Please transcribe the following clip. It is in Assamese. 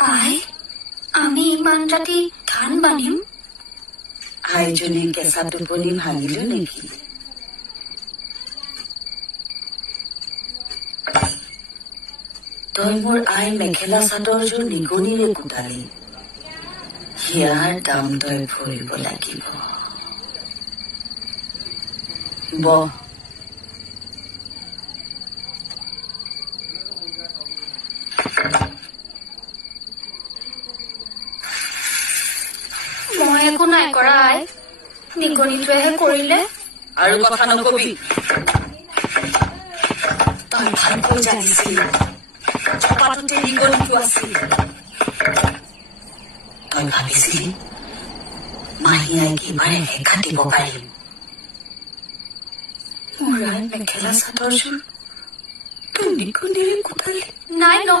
আই আমি ইমান ৰাতি ধান বান্ধিম আইজনী কেঁচা টোপনি ভাঙিলো নেকি তই মোৰ আই মেখেলা চাদৰযোৰ নিগনিৰে কুটালি হিয়াৰ দাম তই ভৰিব লাগিব বহ মই একো নাই কৰা আই নিগনিটোৱেহে কৰিলে আৰু কথা নকবি তই ভালকৈ জানিছিলি পাততে নিগনিটো আছিল তই ভাবিছিলি মাহীয়াই কিবাৰে ৰেখা দিব পাৰিম মোৰ আই মেখেলা চাদৰযোৰ তই নিগনিৰে কুটালি নাই নহয়